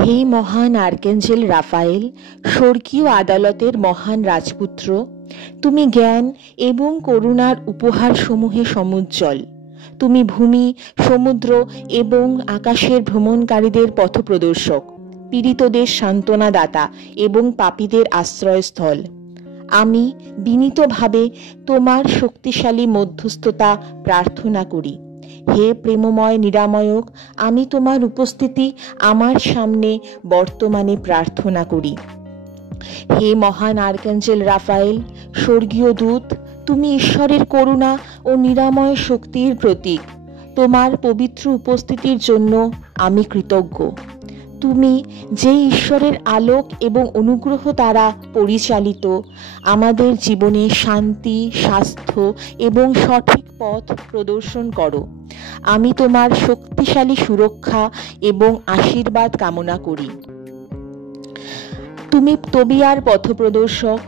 হে মহান আর্কেঞ্জেল রাফায়েল, স্বর্গীয় আদালতের মহান রাজপুত্র, তুমি জ্ঞান এবং করুণার উপহারসমূহে সমুজ্জ্বল। তুমি ভূমি, সমুদ্র এবং আকাশের ভ্রমণকারীদের পথপ্রদর্শক, পীড়িতদের সান্ত্বনাদাতা এবং পাপীদের আশ্রয়স্থল। আমি বিনীতভাবে তোমার শক্তিশালী মধ্যস্থতা প্রার্থনা করি। হে প্রেমময় নিরাময়ক, আমি তোমার উপস্থিতি আমার সামনে বর্তমানে প্রার্থনা করি। হে মহান আর্কাঞ্জেল রাফায়েল, স্বর্গীয় দূত, তুমি ঈশ্বরের করুণা ও নিরাময় শক্তির প্রতীক। তোমার পবিত্র উপস্থিতির জন্য আমি কৃতজ্ঞ। তুমি যে ঈশ্বরের আলোক এবং অনুগ্রহ দ্বারা পরিচালিত, আমাদের জীবনে শান্তি, স্বাস্থ্য এবং সঠিক পথ প্রদর্শন করো। আমি তোমার শক্তিশালী সুরক্ষা এবং আশীর্বাদ কামনা করি। তুমি তোবিয়ার পথপ্রদর্শক,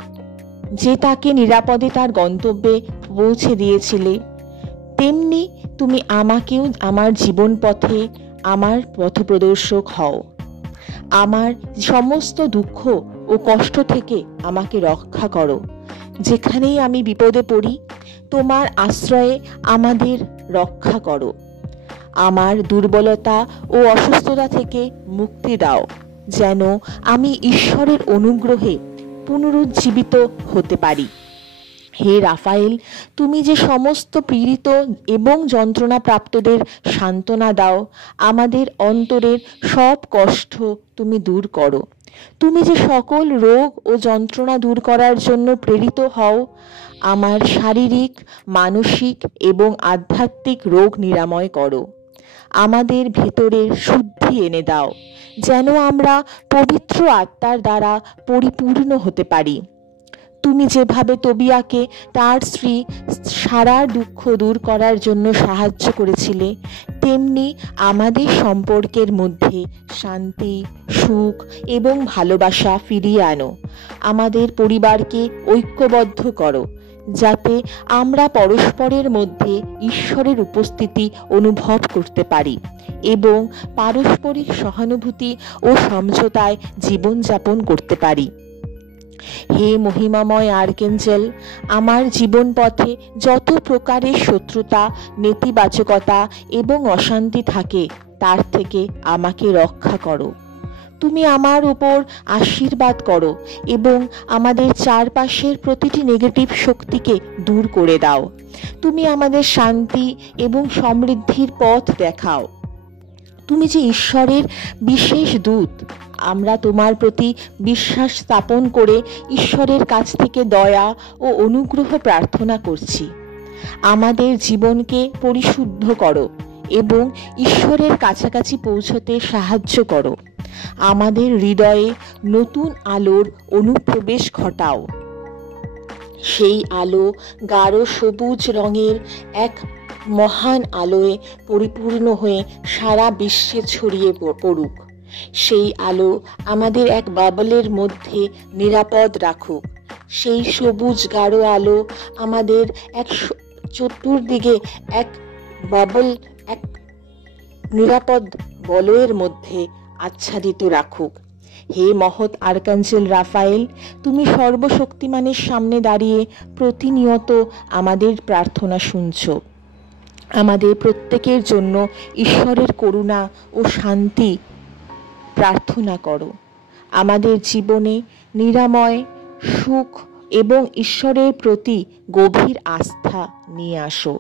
যে তাকে নিরাপদে তার গন্তব্যে পৌঁছে দিয়েছিলে, তেমনি তুমি আমাকেও আমার জীবন পথে আমার পথপ্রদর্শক হও। আমার সমস্ত দুঃখ ও কষ্ট থেকে আমাকে রক্ষা করো। যেখানেই আমি বিপদে পড়ি, তোমার আশ্রয়ে আমাদের রক্ষা করো। আমার দুর্বলতা ও অসুস্থতা থেকে মুক্তি দাও, যেন আমি ঈশ্বরের অনুগ্রহে পুনরুজ্জীবিত হতে পারি। হে রাফায়েল, তুমি যে সমস্ত পীড়িত এবং যন্ত্রণাপ্রাপ্তদের সান্ত্বনা দাও, আমাদের অন্তরের সব কষ্ট তুমি দূর করো। তুমি যে সকল রোগ ও যন্ত্রণা দূর করার জন্য প্রেরিত হও, আমার শারীরিক, মানসিক এবং আধ্যাত্মিক রোগ নিরাময় করো। আমাদের ভেতরের শুদ্ধি এনে দাও, যেন আমরা পবিত্র আত্মার দ্বারা পরিপূর্ণ হতে পারি। তুমি যেভাবে তোবিয়াকে তার স্ত্রী সারার দুঃখ দূর করার জন্য সাহায্য করেছিলে, তেমনি আমাদের সম্পর্কের মধ্যে শান্তি, সুখ এবং ভালোবাসা ফিরিয়ে আনো। আমাদের পরিবারকে ঐক্যবদ্ধ করো, যাতে আমরা পরস্পরের মধ্যে ঈশ্বরের উপস্থিতি অনুভব করতে পারি এবং পারস্পরিক সহানুভূতি ও সমঝোতায় জীবনযাপন করতে পারি। হে মহিমাময় আর্কেঞ্জেল, আমার জীবন পথে যত প্রকারের শত্রুতা, নেতিবাচকতা এবং অশান্তি থাকে, তার থেকে আমাকে রক্ষা করো। তুমি আমার উপর আশীর্বাদ করো এবং আমাদের চারপাশের প্রতিটি নেগেটিভ শক্তিকে দূর করে দাও। তুমি আমাদের শান্তি এবং সমৃদ্ধির পথ দেখাও। তুমি যে ঈশ্বরের বিশেষ দূত, আমরা তোমার প্রতি বিশ্বাস স্থাপন করে ঈশ্বরের কাছ থেকে দয়া ও অনুগ্রহ প্রার্থনা করছি। আমাদের জীবনকে পরিশুদ্ধ করো এবং ঈশ্বরের কাছাকাছি পৌঁছতে সাহায্য করো। আমাদের হৃদয়ে নতুন আলোর অনুপ্রবেশ ঘটাও। সেই আলো গাঢ় সবুজ রঙের এক মহান আলোয় পরিপূর্ণ হয়ে সারা বিশ্বে ছড়িয়ে পড়ুক। সেই আলো আমাদের এক বাবলের মধ্যে নিরাপদ রাখুক। সেই সবুজ গাঢ় আলো আমাদের এক চতুর্দিকে এক বাবল, এক নিরাপদ বলয়ের মধ্যে আচ্ছাদিত রাখুক। হে মহৎ আর্কাঞ্জেল রাফায়েল, তুমি সর্বশক্তিমানের সামনে দাঁড়িয়ে প্রতিনিয়ত আমাদের প্রার্থনা শুনছ। আমাদের প্রত্যেকের জন্য ঈশ্বরের করুণা ও শান্তি প্রার্থনা করো। আমাদের জীবনে নিরাময়, সুখ এবং ঈশ্বরের প্রতি গভীর আস্থা নিয়ে আসো।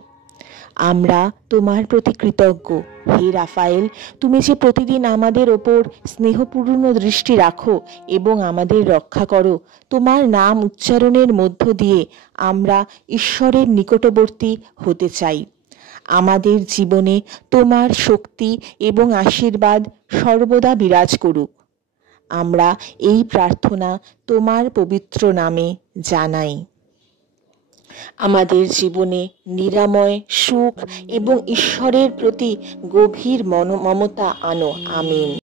আমরা তোমার প্রতি কৃতজ্ঞ। হে রাফায়েল, তুমি যে প্রতিদিন আমাদের ওপর স্নেহপূর্ণ দৃষ্টি রাখো এবং আমাদের রক্ষা করো, তোমার নাম উচ্চারণের মধ্য দিয়ে আমরা ঈশ্বরের নিকটবর্তী হতে চাই। আমাদের জীবনে তোমার শক্তি এবং আশীর্বাদ সর্বদা বিরাজ করুক। আমরা এই প্রার্থনা তোমার পবিত্র নামে জানাই। আমাদের জীবনে নিরাময়, সুখ এবং ঈশ্বরের প্রতি গভীর মমতা আনো। আমিন।